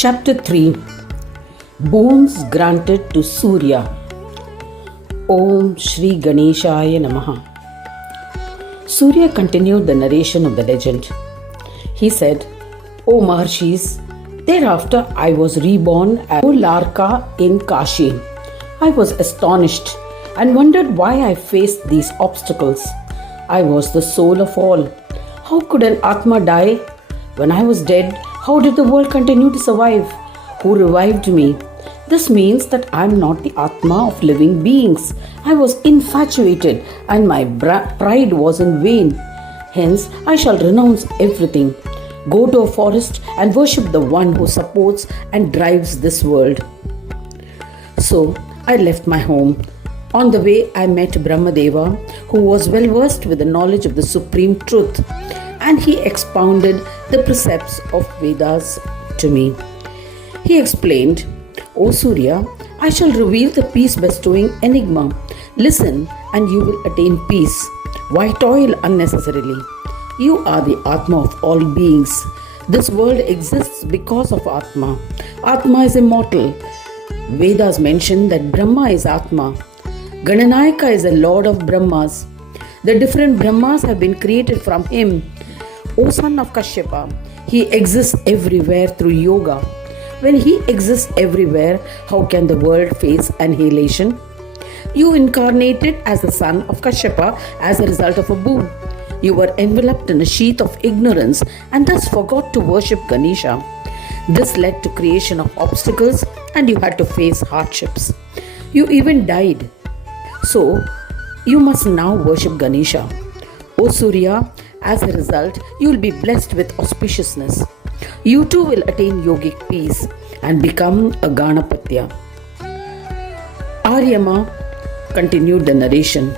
Chapter 3. Boons granted to Surya. Om Shri Ganeshaya Namaha. Surya continued the narration of the legend. He said, O Maharshis, thereafter I was reborn as Larka in Kashi. I was astonished and wondered why I faced these obstacles. I was the soul of all. How could an Atma die? When I was dead, how did the world continue to survive? Who revived me? This means that I am not the Atma of living beings. I was infatuated and my pride was in vain. Hence, I shall renounce everything, go to a forest and worship the one who supports and drives this world. So, I left my home. On the way, I met Brahma Deva, who was well versed with the knowledge of the supreme truth, and he expounded the precepts of Vedas to me. He explained, O Surya, I shall reveal the peace-bestowing enigma. Listen and you will attain peace. Why toil unnecessarily? You are the Atma of all beings. This world exists because of Atma. Atma is immortal. Vedas mention that Brahma is Atma. Gananayaka is the Lord of Brahmas. The different Brahmas have been created from him. O son of Kashyapa, he exists everywhere through yoga. When he exists everywhere, how can the world face annihilation? You incarnated as the son of Kashyapa as a result of a boon. You were enveloped in a sheath of ignorance and thus forgot to worship Ganesha. This led to creation of obstacles and you had to face hardships. You even died. So, you must now worship Ganesha. O Surya, as a result, you will be blessed with auspiciousness. You too will attain yogic peace and become a Ganapatya. Aryama continued the narration.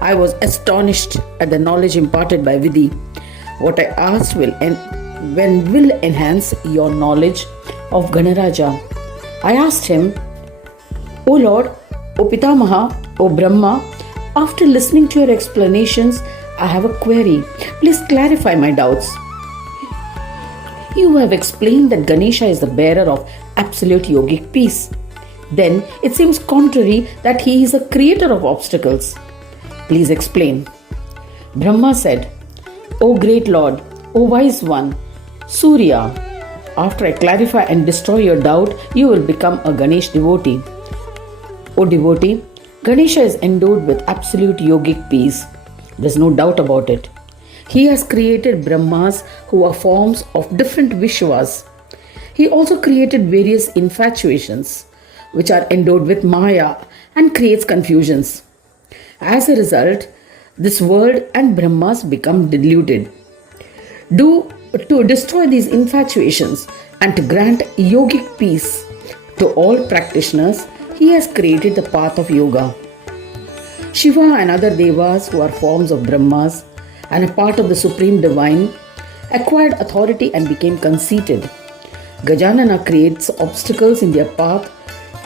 I was astonished at the knowledge imparted by Vidhi. What I asked will enhance your knowledge of Ganaraja. I asked him, O Lord, O Pitamaha, O Brahma, after listening to your explanations, I have a query. Please clarify my doubts. You have explained that Ganesha is the bearer of absolute yogic peace. Then it seems contrary that he is a creator of obstacles. Please explain. Brahma said, O great Lord, O wise one, Surya, after I clarify and destroy your doubt, you will become a Ganesh devotee. O devotee, Ganesha is endowed with absolute yogic peace. There's no doubt about it. He has created Brahmas who are forms of different Vishwas. He also created various infatuations which are endowed with Maya and creates confusions. As a result, this world and Brahmas become deluded. To destroy these infatuations and to grant yogic peace to all practitioners, he has created the path of yoga. Shiva and other devas who are forms of Brahmas and a part of the Supreme Divine acquired authority and became conceited. Gajanana creates obstacles in their path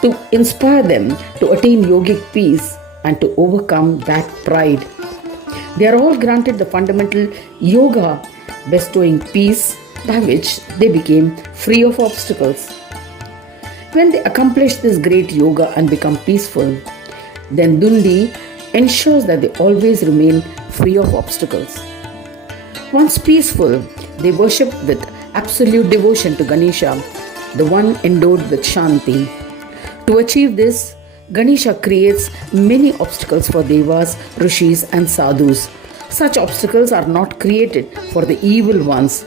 to inspire them to attain yogic peace and to overcome that pride. They are all granted the fundamental yoga bestowing peace by which they became free of obstacles. When they accomplish this great yoga and become peaceful, then Dundi ensures that they always remain free of obstacles. Once peaceful, they worship with absolute devotion to Ganesha, the one endowed with Shanti. To achieve this, Ganesha creates many obstacles for devas, rishis and sadhus. Such obstacles are not created for the evil ones.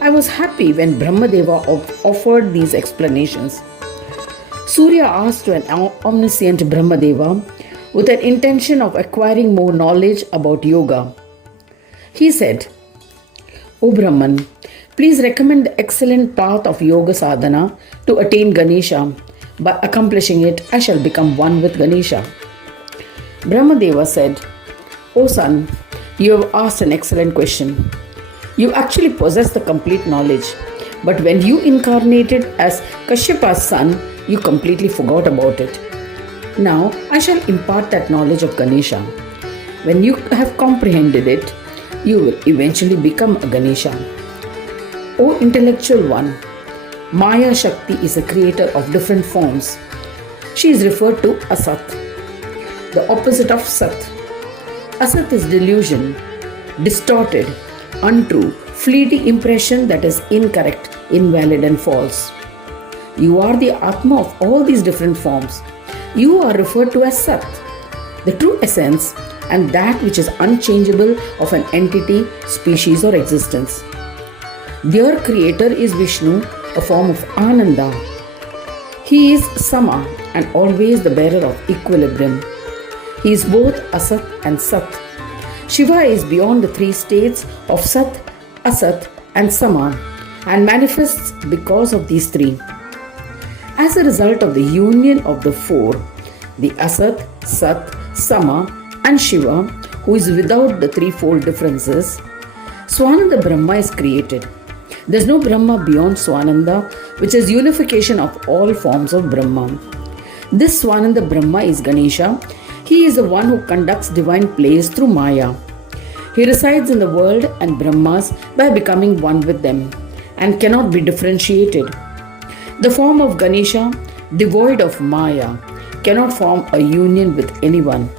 I was happy when Brahma Deva offered these explanations. Surya asked to an omniscient Brahma Deva with an intention of acquiring more knowledge about yoga. He said, O Brahman, please recommend the excellent path of yoga sadhana to attain Ganesha. By accomplishing it, I shall become one with Ganesha. Brahma Deva said, O son, you have asked an excellent question. You actually possess the complete knowledge, but when you incarnated as Kashyapa's son, you completely forgot about it. Now, I shall impart that knowledge of Ganesha. When you have comprehended it, you will eventually become a Ganesha. O intellectual one, Maya Shakti is a creator of different forms. She is referred to Asat, the opposite of Sat. Asat is delusion, distorted, untrue, fleeting impression that is incorrect, invalid and false. You are the Atma of all these different forms. You are referred to as Sat, the true essence and that which is unchangeable of an entity, species or existence. Their creator is Vishnu, a form of Ananda. He is Sama and always the bearer of equilibrium. He is both Asat and Sat. Shiva is beyond the three states of Sat, Asat and Sama and manifests because of these three. As a result of the union of the four, the Asat, Sat, Sama and Shiva, who is without the threefold differences, Swananda Brahma is created. There is no Brahma beyond Swananda, which is unification of all forms of Brahma. This Swananda Brahma is Ganesha. He is the one who conducts divine plays through Maya. He resides in the world and Brahmas by becoming one with them and cannot be differentiated. The form of Ganesha, devoid of Maya, cannot form a union with anyone.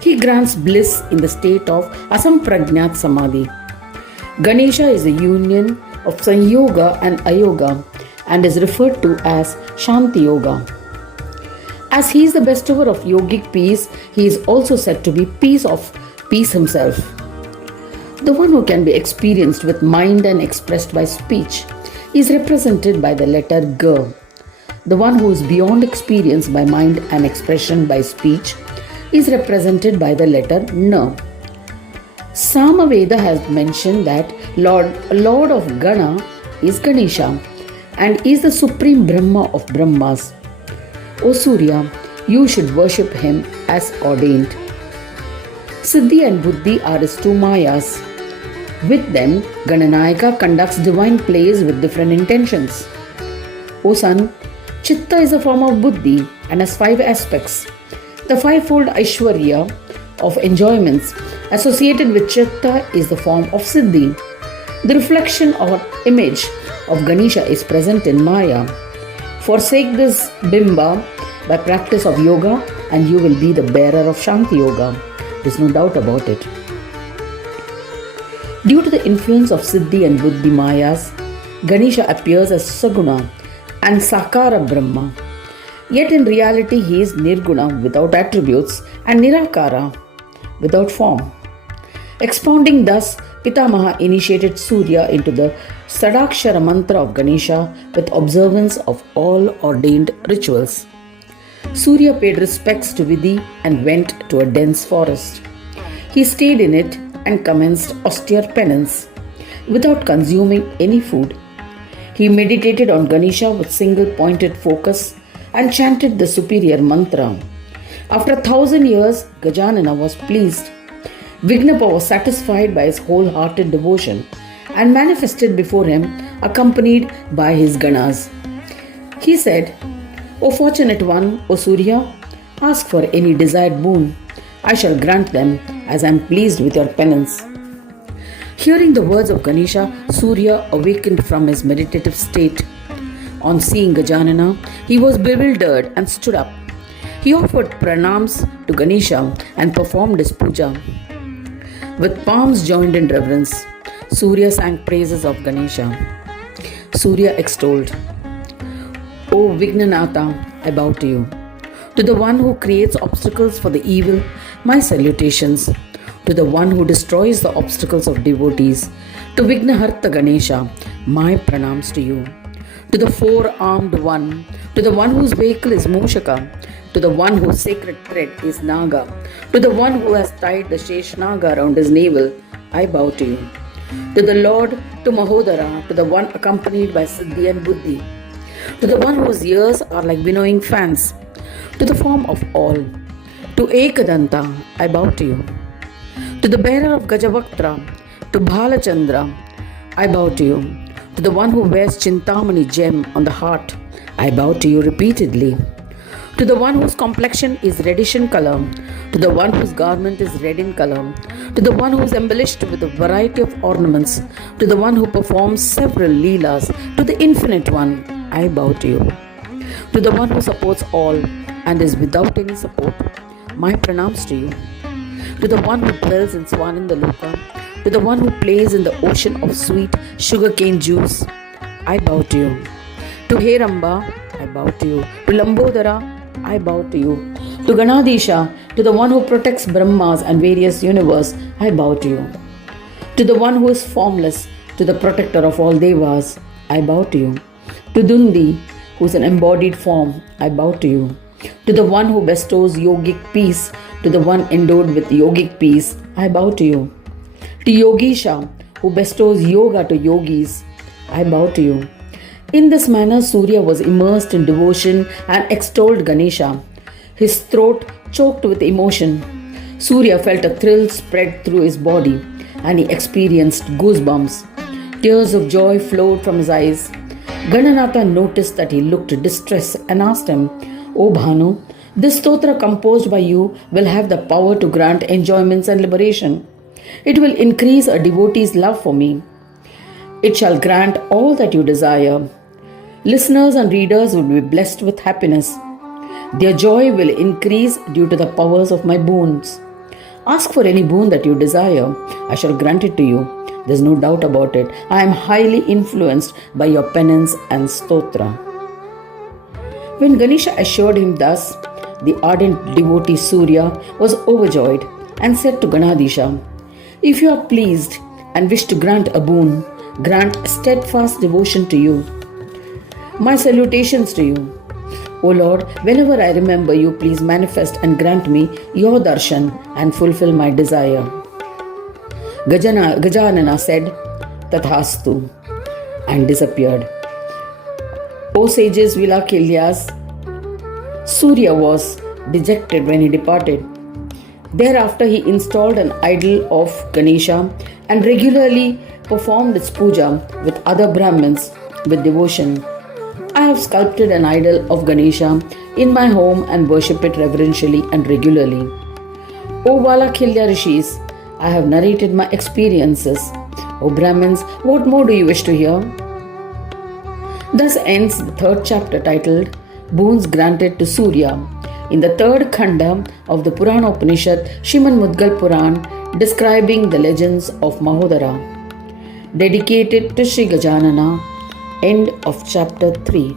He grants bliss in the state of Asampragnat Samadhi. Ganesha is a union of Sanyoga and Ayoga and is referred to as Shanti Yoga. As he is the bestower of yogic peace, he is also said to be peace himself. The one who can be experienced with mind and expressed by speech is represented by the letter G. The one who is beyond experience by mind and expression by speech is represented by the letter N. Samaveda has mentioned that Lord of Gana is Ganesha and is the supreme Brahma of Brahmas. O Surya, you should worship him as ordained. Siddhi and Buddhi are his two Mayas. With them, Gananayaka conducts divine plays with different intentions. O son, Chitta is a form of Buddhi and has 5 aspects. The fivefold Aishwarya of enjoyments associated with Chitta is the form of Siddhi. The reflection or image of Ganesha is present in Maya. Forsake this Bimba by practice of yoga and you will be the bearer of Shanti Yoga. There is no doubt about it. Due to the influence of Siddhi and Buddhi Mayas, Ganesha appears as Saguna and Sakara Brahma. Yet in reality he is Nirguna without attributes and Nirakara without form. Expounding thus, Pitamaha initiated Surya into the Sadakshara mantra of Ganesha with observance of all ordained rituals. Surya paid respects to Vidhi and went to a dense forest. He stayed in it and commenced austere penance without consuming any food. He meditated on Ganesha with single pointed focus and chanted the superior mantra. After 1,000 years, Gajanana was pleased. Vignapa was satisfied by his wholehearted devotion and manifested before him, accompanied by his Ganas. He said, O fortunate one, O Surya, ask for any desired boon. I shall grant them as I am pleased with your penance. Hearing the words of Ganesha, Surya awakened from his meditative state. On seeing Gajanana, he was bewildered and stood up. He offered pranams to Ganesha and performed his puja. With palms joined in reverence, Surya sang praises of Ganesha. Surya extolled, O Vignanatha, I bow to you. To the one who creates obstacles for the evil, my salutations. To the one who destroys the obstacles of devotees, to Vignaharta Ganesha, my pranams to you. To the four-armed one, to the one whose vehicle is Moshaka, to the one whose sacred thread is Naga, to the one who has tied the Sheshnaga around his navel, I bow to you. To the Lord, to Mahodara, to the one accompanied by Siddhi and Buddhi, to the one whose ears are like winnowing fans, to the form of all, to Ekadanta, I bow to you. To the bearer of Gajavaktra, to Bhalachandra, I bow to you. To the one who wears Chintamani gem on the heart, I bow to you repeatedly. To the one whose complexion is reddish in color, to the one whose garment is red in color, to the one who is embellished with a variety of ornaments, to the one who performs several leelas, to the infinite one, I bow to you. To the one who supports all and is without any support, my pranams to you. To the one who dwells in Swanandaloka, to the one who plays in the ocean of sweet sugarcane juice, I bow to you. To Heramba, I bow to you. To Lambodara, I bow to you. To Ganadesha, to the one who protects Brahmas and various universe, I bow to you. To the one who is formless, to the protector of all devas, I bow to you. To Dundi, who is an embodied form, I bow to you. To the one who bestows yogic peace, to the one endowed with yogic peace, I bow to you. To Yogisha, who bestows yoga to yogis, I bow to you. In this manner, Surya was immersed in devotion and extolled Ganesha. His throat choked with emotion. Surya felt a thrill spread through his body and he experienced goosebumps. Tears of joy flowed from his eyes. Gananatha noticed that he looked distressed and asked him, "O Bhanu, this stotra composed by you will have the power to grant enjoyments and liberation. It will increase a devotee's love for me. It shall grant all that you desire. Listeners and readers will be blessed with happiness. Their joy will increase due to the powers of my boons. Ask for any boon that you desire. I shall grant it to you. There's no doubt about it. I am highly influenced by your penance and stotra." When Ganesha assured him thus, the ardent devotee Surya was overjoyed and said to Ganadesha, "If you are pleased and wish to grant a boon, grant steadfast devotion to you. My salutations to you. O Lord, whenever I remember you, please manifest and grant me your darshan and fulfill my desire." Gajanana said, "Tathastu," and disappeared. O sages Vilakilyas, Surya was dejected when he departed. Thereafter he installed an idol of Ganesha and regularly performed its puja with other Brahmins with devotion. I have sculpted an idol of Ganesha in my home and worship it reverentially and regularly. O Valakhilya Rishis, I have narrated my experiences. O Brahmins, what more do you wish to hear? Thus ends the third chapter titled Boons Granted to Surya in the third khanda of the Puran Upanishad, Srimad Mudgal Puran, describing the legends of Mahodara. Dedicated to Sri Gajanana. End of chapter 3.